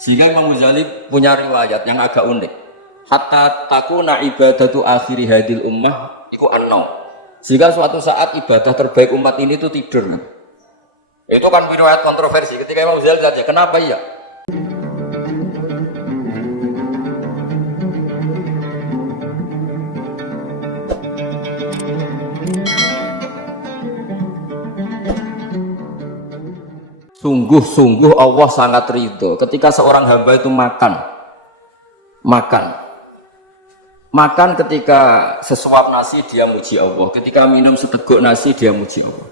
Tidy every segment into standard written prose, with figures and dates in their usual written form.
Sehingga Imam Ghazali punya riwayat yang agak unik. Hatta takuna ibadatu akhiri hadil ummah iku annau. Sehingga suatu saat ibadah terbaik umat ini itu tidur. Itu kan riwayat kontroversi. Ketika Imam Ghazali saja, kenapa iya? Sungguh-sungguh Allah sangat ridho ketika seorang hamba itu makan ketika sesuap nasi dia muji Allah, ketika minum seteguk nasi dia muji Allah.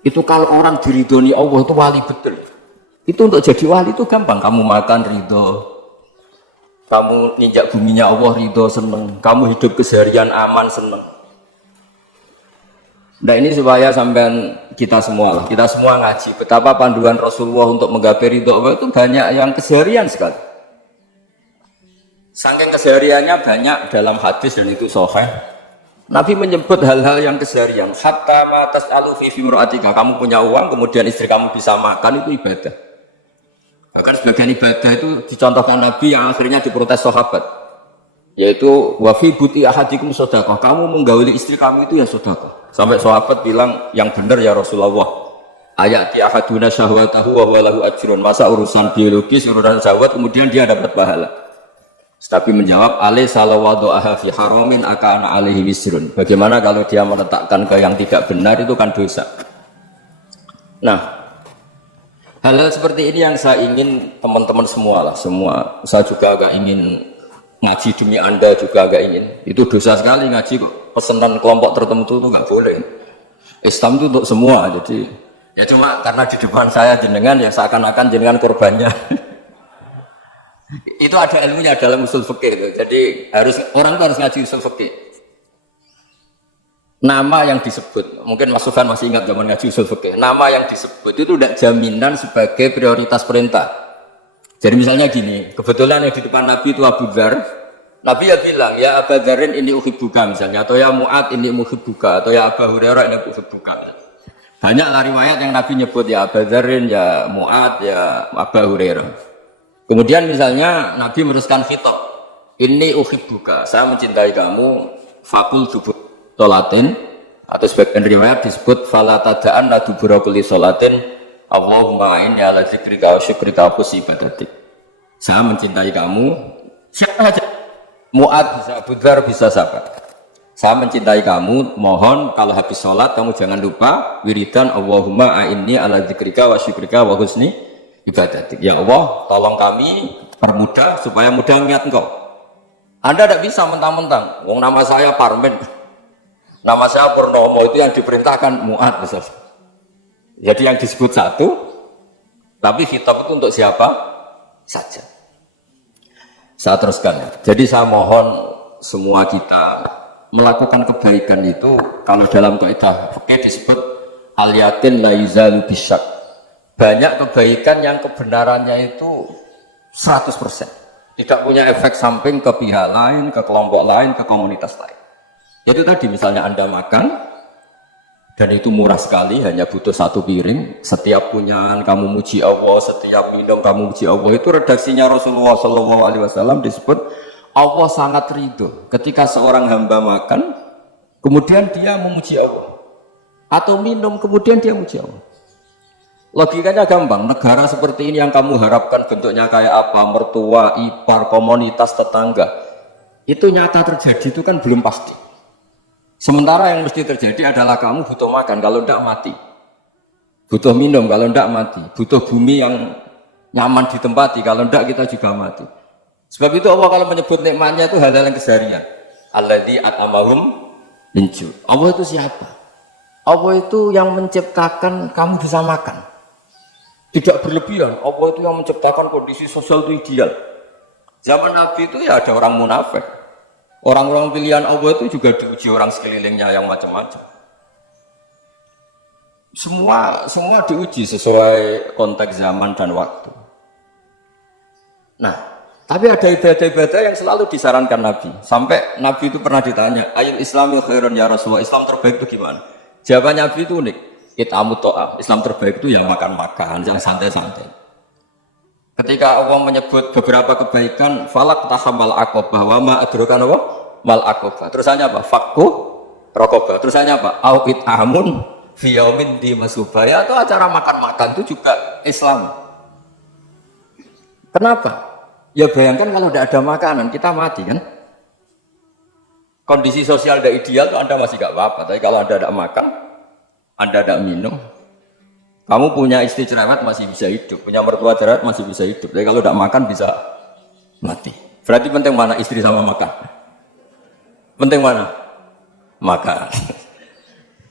Itu kalau orang diridhoni Allah itu wali betul. Itu untuk jadi wali itu gampang, kamu makan ridho, kamu ninjak buminya Allah ridho seneng, kamu hidup keseharian aman seneng. Nah ini supaya sampean kita semua ngaji betapa panduan Rasulullah untuk menggapai ridho Allah itu banyak yang keseharian sekali. Saking kesehariannya banyak dalam hadis dan itu sahih. Nabi menyebut hal-hal yang keseharian. Hatta ma tas'alu fi imra'atika, kamu punya uang kemudian istri kamu bisa makan itu ibadah. Bahkan sebagian ibadah itu dicontohkan Nabi yang akhirnya diprotes sahabat. Yaitu wa fi buti ahadikum sedekah, kamu menggauli istri kamu itu ya sedekah. Sampai sahabat bilang yang benar ya Rasulullah. Ayati ahaduna syahwatahu wa huwa lahu ajrun. Masa urusan biologis, urusan syahwat kemudian dia dapat pahala. Tapi menjawab alai salawatu aha fi haramin akana alaihi wisrun. Bagaimana kalau dia meletakkan ke yang tidak benar itu kan dosa. Nah, hal-hal seperti ini yang saya ingin teman-teman semua saya juga agak ingin ngaji demi Anda juga agak ingin. Itu dosa sekali ngaji kok. Pesanan kelompok tertentu itu nggak boleh. Islam itu untuk semua. Jadi ya cuma karena di depan saya jenengan ya seakan-akan jenengan korbannya. Itu ada ilmunya dalam usul fikih itu. Jadi orang itu harus ngaji usul fikih. Nama yang disebut, mungkin Mas Sufyan masih ingat zaman ngaji usul fikih. Nama yang disebut itu tidak jaminan sebagai prioritas perintah. Jadi misalnya gini, kebetulan yang di depan Nabi itu Abu Dzar. Nabi ya bilang, ya Abu Dzarin ini uhibbuka misalnya, atau ya Mu'ad ini uhibbuka, atau ya Abu Hurairah ini uhibbuka. Banyaklah riwayat yang Nabi nyebut ya Abu Dzarin, ya Mu'ad, ya Abu Hurairah. Kemudian misalnya Nabi meneruskan khitab, ini uhibbuka, saya mencintai kamu, fakul dubur sholatin, atau sebagian riwayat disebut fala tada'an la dubura kulli sholatin, Allahumma inni ala zikrika wa syukrika wa husni ibadatik. Saya mencintai kamu, siapa aja. Mu'ad bisa, Abu Dzar bisa sahabat. Saya mencintai kamu, mohon kalau habis sholat kamu jangan lupa wiridan Allahumma a'inni ala dzikrika wa syukrika wa husni ibadatik. Ya Allah, tolong kami permudah supaya mudah ingat Engkau. Anda tidak bisa mentang-mentang, wong nama saya Parmen, nama saya Purnomo, itu yang diperintahkan Mu'ad besar. Jadi yang disebut satu, tapi khitab itu untuk siapa saja. Saya teruskan. Jadi saya mohon semua kita melakukan kebaikan itu kalau dalam kaidah fikih disebut al-yatin la yuzalu bisyak. Banyak kebaikan yang kebenarannya itu 100%. Tidak punya efek samping ke pihak lain, ke kelompok lain, ke komunitas lain. Itu tadi misalnya Anda makan dan itu murah sekali, hanya butuh satu piring. Setiap punyaan kamu muji Allah, setiap minum kamu muji Allah. Itu redaksinya Rasulullah SAW disebut Allah sangat ridho ketika seorang hamba makan, kemudian dia memuji Allah, atau minum kemudian dia muji Allah. Logikanya gampang. Negara seperti ini yang kamu harapkan bentuknya kayak apa, mertua, ipar, komunitas, tetangga, itu nyata terjadi itu kan belum pasti. Sementara yang mesti terjadi adalah kamu butuh makan, kalau tidak mati. Butuh minum, kalau tidak mati. Butuh bumi yang nyaman ditempati, kalau tidak kita juga mati. Sebab itu Allah kalau menyebut nikmatnya itu hal-hal yang keseharian. Alladzi at'amahum min ju'. Allah itu siapa? Allah itu yang menciptakan kamu bisa makan. Tidak berlebihan. Allah itu yang menciptakan kondisi sosial itu ideal. Zaman Nabi itu ya ada orang munafik. Orang-orang pilihan Allah itu juga diuji orang sekelilingnya yang macam-macam. Semua diuji sesuai konteks zaman dan waktu. Nah, tapi ada ibadah-ibadah yang selalu disarankan Nabi. Sampai Nabi itu pernah ditanya, ayul islami khairun ya Rasulullah, Islam terbaik itu gimana? Jawaban Nabi itu unik. It'amut ta'am. Islam terbaik itu yang makan-makan, yang santai-santai. Ketika Allah menyebut beberapa kebaikan, falak tahamal akobah, wa ma adrokan apa? Mal akobah. Terusannya apa? Fakku rokobah. Terusannya apa? Awit amun fiyaumin di masubaya atau acara makan-makan itu juga Islam. Kenapa? Ya bayangkan kalau tidak ada makanan, kita mati kan? Kondisi sosial tidak ideal, Anda masih gak apa-apa. Tapi kalau Anda tidak makan, Anda tidak minum, kamu punya istri cerewet masih bisa hidup, punya mertua cerewet masih bisa hidup. Tapi kalau tidak makan bisa mati. Berarti penting mana istri sama makan? Penting mana? Makan.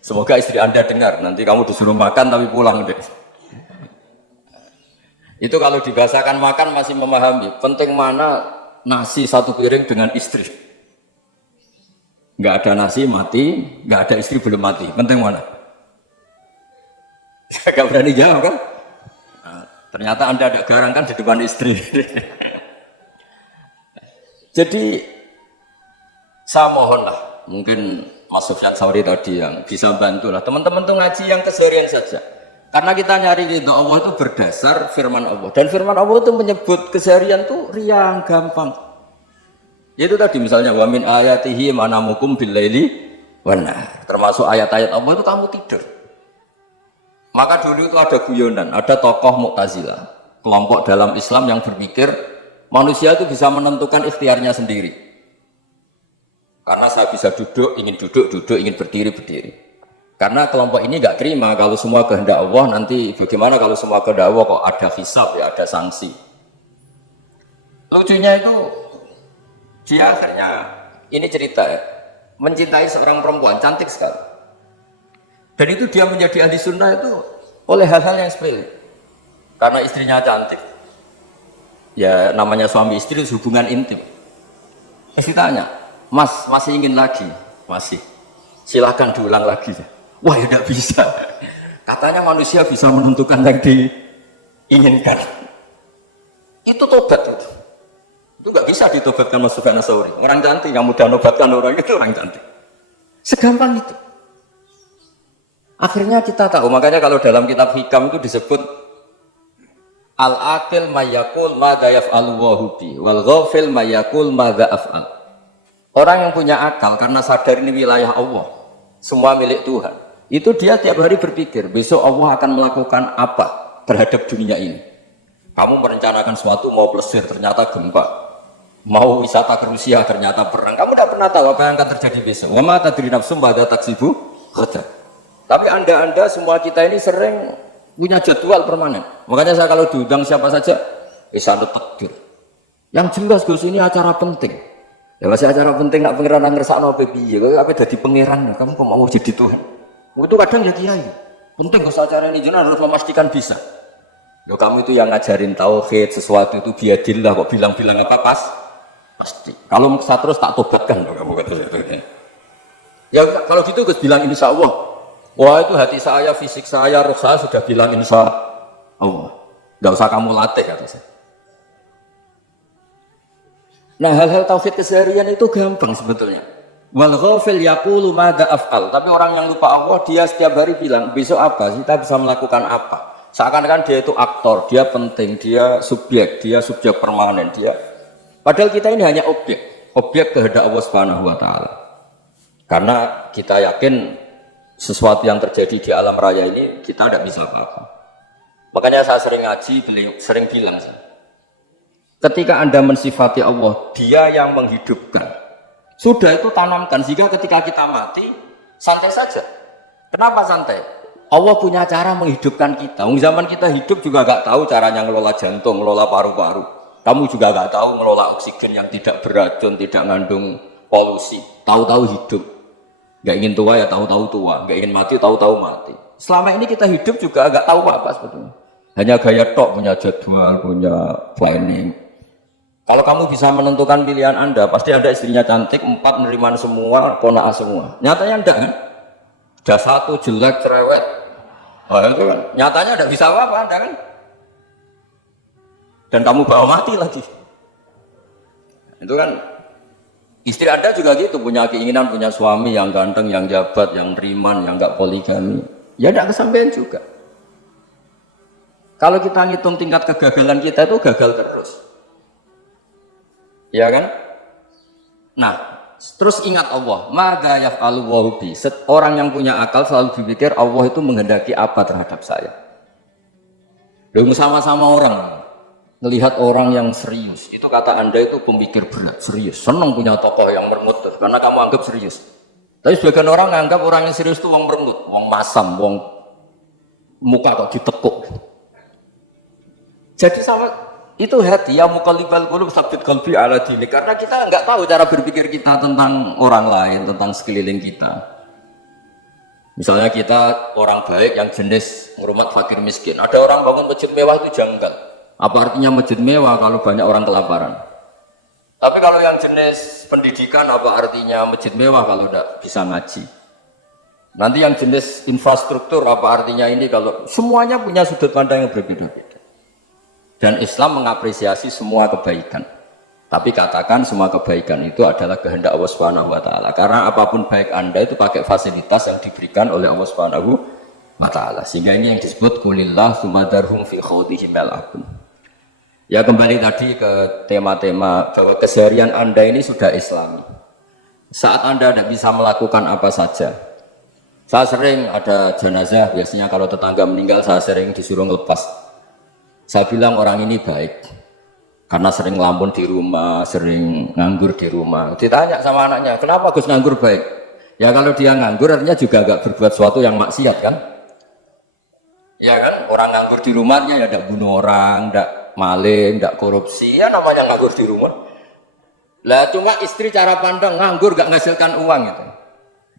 Semoga istri Anda dengar. Nanti kamu disuruh makan tapi pulang deh. Itu kalau dibahasakan makan masih memahami. Penting mana nasi satu piring dengan istri? Nggak ada nasi mati, nggak ada istri belum mati. Penting mana? Gak berani jawab kan? Nah, ternyata Anda ada garang kan di depan istri. Jadi saya mohonlah, mungkin Mas Sufyan Sauri tadi yang bisa bantulah teman-teman tuh ngaji yang keseharian saja. Karena kita nyari ridho Allah itu berdasar firman Allah. Dan firman Allah itu menyebut keseharian tuh riang, gampang. Yaitu tadi misalnya wa min ayatihi manamukum billaili wan nahar. Termasuk ayat-ayat Allah itu kamu tidur. Maka dulu itu ada guyonan, ada tokoh Mu'tazilah, kelompok dalam Islam yang berpikir manusia itu bisa menentukan ikhtiarnya sendiri. Karena saya bisa duduk, ingin berdiri, berdiri. Karena kelompok ini nggak terima kalau semua kehendak Allah, nanti bagaimana kalau semua kehendak Allah kok ada hisab ya, ada sanksi. Lucunya itu dia akhirnya, ini cerita ya, mencintai seorang perempuan cantik sekali. Dan itu dia menjadi ahli sunnah itu oleh hal-hal yang sepele. Karena istrinya cantik, ya namanya suami istri itu hubungan intim. Terus ditanya, Mas masih ingin lagi? Masih. Silahkan diulang lagi. Wah ya tidak bisa. Katanya manusia bisa menentukan yang diinginkan. Itu tobat itu. Itu nggak bisa ditobatkan Mas Sufyan Ats-Tsauri. Orang cantik yang mudah nobatkan orang itu orang cantik. Segampang itu. Akhirnya kita tahu, makanya kalau dalam kitab Hikam itu disebut al-aqil mayyakul madza yaf'alu wa hubi wal ghafil mayyakul madza af'al. Orang yang punya akal karena sadar ini wilayah Allah, semua milik Tuhan, itu dia tiap hari berpikir besok Allah akan melakukan apa terhadap dunia ini. Kamu merencanakan sesuatu, mau plesir ternyata gempa, mau wisata ke Rusia ternyata perang, kamu tidak pernah tahu apa yang akan terjadi besok. Wa ma tadri nafsum ba'da taksibu ghada. Tapi anda semua kita ini sering punya jadwal permanen. Makanya saya kalau diundang siapa saja, bisa takdir. Yang jelas Gus ini acara penting. Ya masih acara penting, nak pengiran ngersakno piye? Kowe apa jadi pangeran? Kamu kok mau jadi Tuhan? Itu kadang ya kiai. Penting Gus acara ini jenengan harus memastikan bisa. Loh kamu itu yang ngajarin tauhid, sesuatu itu biadillah kok bilang-bilang apa pasti. Kalau saya terus tak tobatkan loh kamu kata itu. Ya kalau gitu Gus bilang insya Allah. Wah itu hati saya, fisik saya, roh saya sudah bilang insya Allah. Gak usah kamu latih kata saya. Nah hal-hal tauhid keseharian itu gampang sebetulnya. Wal ghafil yaqulu madza af'al. Tapi orang yang lupa Allah dia setiap hari bilang besok apa? Kita bisa melakukan apa? Seakan-akan dia itu aktor, dia penting, dia subjek permanen, dia. Padahal kita ini hanya objek kehendak Allah Subhanahu wa taala. Karena kita yakin sesuatu yang terjadi di alam raya ini kita tidak bisa apa-apa. Makanya saya sering ngaji, beliau sering bilang ketika Anda mensifati Allah, dia yang menghidupkan, sudah itu tanamkan sehingga ketika kita mati santai saja. Kenapa santai? Allah punya cara menghidupkan kita. Zaman kita hidup juga gak tahu caranya ngelola jantung, ngelola paru-paru. Kamu juga gak tahu ngelola oksigen yang tidak beracun, tidak mengandung polusi. Tahu-tahu hidup. Gak ingin tua ya tahu-tahu tua, gak ingin mati tahu-tahu mati. Selama ini kita hidup juga agak tahu apa sebetulnya. Hanya gaya tok, punya jadwal, punya planning. Kalau kamu bisa menentukan pilihan Anda, pasti Anda istrinya cantik, 4 neriman semua, ponaah semua. Nyatanya enggak kan? Sudah 1 jelek, cerewet. Oh itu kan, nyatanya enggak bisa apa-apa Anda kan? Dan kamu bawa mati lagi. Itu kan. Istri Anda juga gitu, punya keinginan, punya suami yang ganteng, yang jabat, yang beriman, yang enggak poligami. Ya enggak kesampaian juga. Kalau kita ngitung tingkat kegagalan kita itu gagal terus. Ya kan? Nah, terus ingat Allah, maka yaf'alu wa bi. Orang yang punya akal selalu berpikir Allah itu menghendaki apa terhadap saya. Lalu sama-sama orang melihat orang yang serius, itu kata Anda itu pemikir berat, serius, senang punya tokoh yang meremut karena kamu anggap serius. Tapi sebagian orang menganggap orang yang serius itu wong meremut, wong masam, wong muka kok ditekuk. Jadi sama itu hati ya muqallibal qulub tsabbit qalbi ala dinik, karena kita enggak tahu cara berpikir kita tentang orang lain, tentang sekeliling kita. Misalnya kita orang baik yang jenis ngurmat fakir miskin. Ada orang bangun masjid mewah itu janggal. Apa artinya masjid mewah kalau banyak orang kelaparan? Tapi kalau yang jenis pendidikan apa artinya masjid mewah kalau tidak bisa ngaji? Nanti yang jenis infrastruktur apa artinya ini kalau semuanya punya sudut pandang yang berbeda-beda. Dan Islam mengapresiasi semua kebaikan. Tapi katakan semua kebaikan itu adalah kehendak Allah Subhanahu wa taala. Karena apapun baik Anda itu pakai fasilitas yang diberikan oleh Allah Subhanahu wa taala. Sehingga ini yang disebut qulillah sumadarhum fi khawdihim yal'abun. Ya kembali tadi ke tema-tema bahwa keseharian Anda ini sudah Islami. Saat Anda tidak bisa melakukan apa saja. Saya sering ada jenazah, biasanya kalau tetangga meninggal saya sering disuruh ngelepas. Saya bilang orang ini baik karena sering ngelamun di rumah, sering nganggur di rumah. Ditanya sama anaknya, kenapa Gus nganggur baik? Ya kalau dia nganggur artinya juga agak berbuat sesuatu yang maksiat kan? Ya kan, orang nganggur di rumahnya ya tidak bunuh orang, tidak maling, tidak korupsi, ya namanya nganggur di rumah. Lah cuma istri cara pandang nganggur gak menghasilkan uang itu,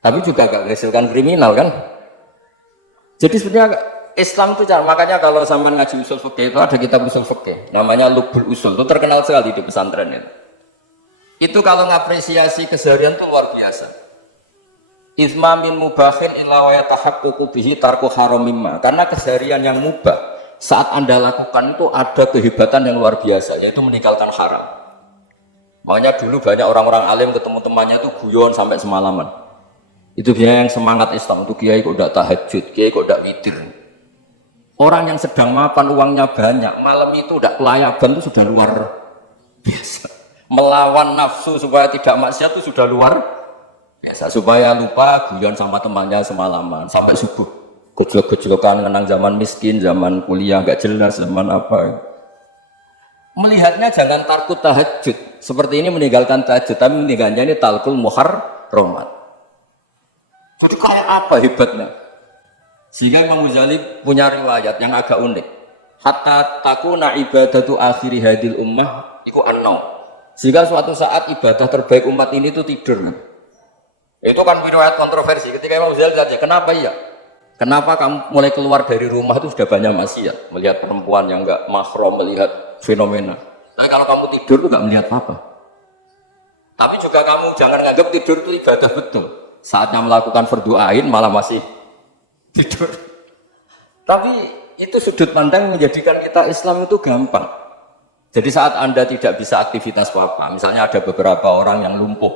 tapi juga gak menghasilkan kriminal kan? Jadi sebenarnya Islam itu cara, makanya kalau sampai ngaji usul fikih itu ada kitab usul fikih namanya Lubul Usul, itu terkenal sekali di pesantren itu. Itu kalau ngapresiasi keseharian itu luar biasa. Izma min mubahin illa wa yatahaqququ bihi tarku haramimma. Karena keseharian yang mubah saat Anda lakukan itu ada kehebatan yang luar biasa, yaitu meninggalkan haram. Makanya dulu banyak orang-orang alim ketemu temannya itu guyon sampai semalaman. Itu biasanya yang semangat Islam itu kiai kok tidak tahajud, kiai kok tidak witir. Orang yang sedang mapan uangnya banyak, malam itu udah kelayaban itu sudah luar biasa. Melawan nafsu supaya tidak maksiat itu sudah luar biasa. Supaya lupa guyon sama temannya semalaman sampai subuh. Gejlok-gejlokan kenang zaman miskin, zaman kuliah nggak jelas, zaman apa. Melihatnya jangan takut tahajud. Seperti ini meninggalkan tahajud, tapi meninggalnya ini talqul muharramat. Jadi kayak apa hebatnya? Sehingga Imam Ghazali punya riwayat yang agak unik. Hatta takuna ibadatu akhiri hadil ummah iku annau. Sehingga suatu saat ibadah terbaik umat ini itu tidur. Itu kan riwayat kontroversi. Ketika Imam Ghazali saja, kenapa iya? Kenapa kamu mulai keluar dari rumah itu sudah banyak maksiat? Melihat perempuan yang enggak mahram, melihat fenomena. Tapi kalau kamu tidur itu enggak melihat apa. Tapi juga kamu jangan menganggap tidur itu ibadah betul. Saatnya melakukan fardu ain malah masih tidur. Tapi itu sudut pandang menjadikan kita Islam itu gampang. Jadi saat Anda tidak bisa aktivitas apa-apa, misalnya ada beberapa orang yang lumpuh.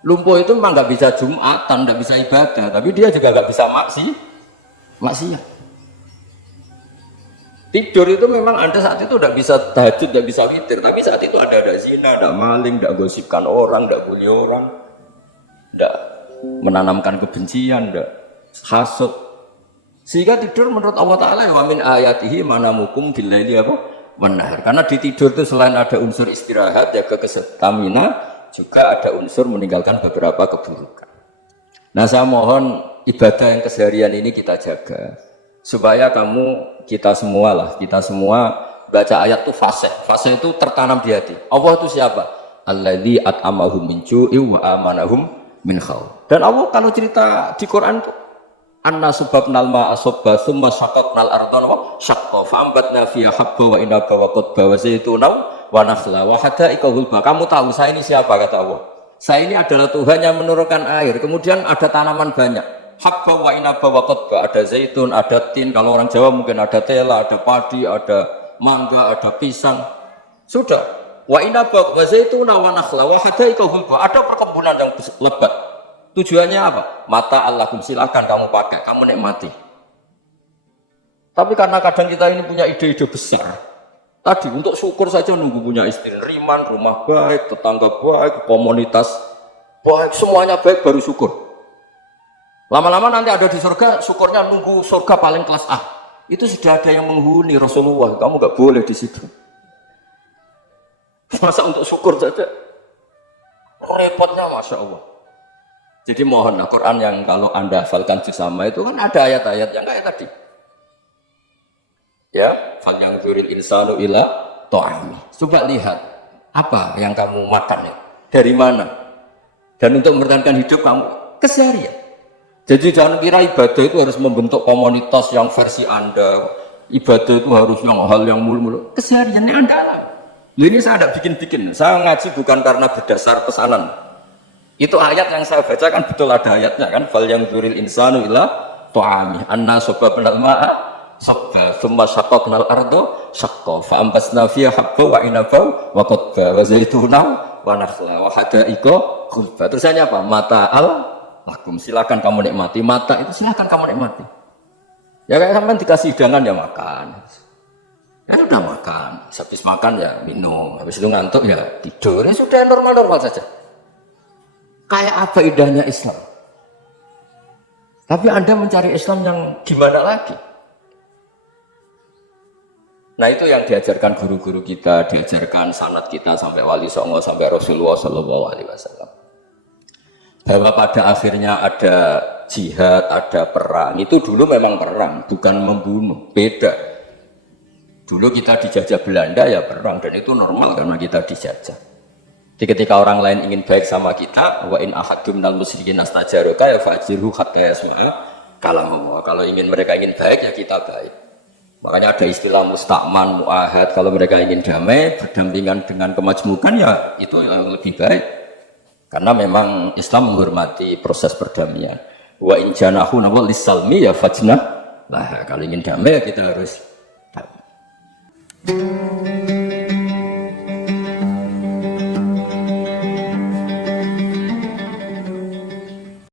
Lumpuh itu memang nggak bisa Jumatan, nggak bisa ibadah, tapi dia juga nggak bisa maksiat. Tidur itu memang Anda saat itu nggak bisa tahajud, nggak bisa witir, tapi saat itu ada zina, ada maling, ada gosipkan orang, ada bully orang, ada menanamkan kebencian, ada hasud. Sehingga tidur menurut Allah Ta'ala wa min ayatihi manamukum billaili apa? Benar. Karena di tidur itu selain ada unsur istirahat, jaga kestamina, juga ada unsur meninggalkan beberapa keburukan. Nah saya mohon ibadah yang keseharian ini kita jaga. Supaya kita semua baca ayat itu fase itu tertanam di hati. Allah itu siapa? Alladzi at'amahum min ju'in wa amanahum min khauf. Dan Allah kalau cerita di Quran itu anna subabnal ma'a subba thumma syaqaqnal arda wa syaqqa fa'ambatna fiha habba wa inaba wa qadba wa zaituna wa nakhla wa hada'iqa ghulba. Kamu tahu saya ini siapa, kata Allah? Saya ini adalah Tuhan yang menurunkan air, kemudian ada tanaman banyak. Habba wa inaba wa qadba, ada zaitun, ada tin, kalau orang Jawa mungkin ada tela, ada padi, ada mangga, ada pisang. Sudah. Wa inaba wa zaituna wa nakhla wa hada'iqa ghulba. Ada perkebunan yang lebat. Tujuannya apa? Mata Allahum, silakan kamu pakai, kamu nikmati. Tapi karena kadang kita ini punya ide-ide besar. Tadi untuk syukur saja nunggu punya istri riman, rumah baik, tetangga baik, komunitas baik, semuanya baik baru syukur. Lama-lama nanti ada di surga, syukurnya nunggu surga paling kelas A. Itu sudah ada yang menghuni Rasulullah, kamu nggak boleh di situ. Masa untuk syukur saja, repotnya Masya Allah. Jadi mohonlah Quran yang kalau Anda hafalkan bersama itu kan ada ayat-ayat yang kayak tadi. Ya, falyanzuril insanu ila ta'ami. Coba lihat apa yang kamu makan ya, dari mana, dan untuk mempertahankan hidup kamu keseharian. Jadi jangan kira ibadah itu harus membentuk komunitas yang versi Anda. Ibadah itu harus yang hal yang mulu-mulu. Kesehariannya Anda alami. Ini saya tidak bikin-bikin. Saya ngaji bukan karena berdasar pesanan. Itu ayat yang saya baca kan betul ada ayatnya kan. Falyanzuril insanu ila ta'ami. Anna sababnal ma'a sabba thumma syaqaqnal arda syaqqa fa ambasna fiha habba wa inaba wa qadba wa zaituna wa nakhla wa hadaiqa khulfa. Terusannya apa? Mata'al lakum, silakan kamu nikmati. Mata itu silakan kamu nikmati. Ya kayak sampean dikasih hidangan ya makan. Ya udah makan. Habis makan ya minum. Habis itu ngantuk ya tidur. Ya sudah normal-normal saja. Kayak apa indahnya Islam. Tapi Anda mencari Islam yang gimana lagi? Nah itu yang diajarkan guru-guru kita, diajarkan sanad kita sampai Wali Songo, sampai Rasulullah SAW. Bahwa pada akhirnya ada jihad, ada perang. Itu dulu memang perang, bukan membunuh. Beda. Dulu kita dijajah Belanda ya perang, dan itu normal karena kita dijajah. Jadi ketika orang lain ingin baik sama kita, wa in ahadum minal musyrikin astajaruka ya fajirhu hatta yasma'a kalam. Kalau mereka ingin baik ya kita baik. Makanya ada istilah musta'man, mu'ahad. Kalau mereka ingin damai, berdampingan dengan kemajmukan ya itu yang lebih baik. Karena memang Islam menghormati proses perdamaian. Wa in janahu nawal lisalmi ya fajnah. Nah, kalau ingin damai kita harus damai.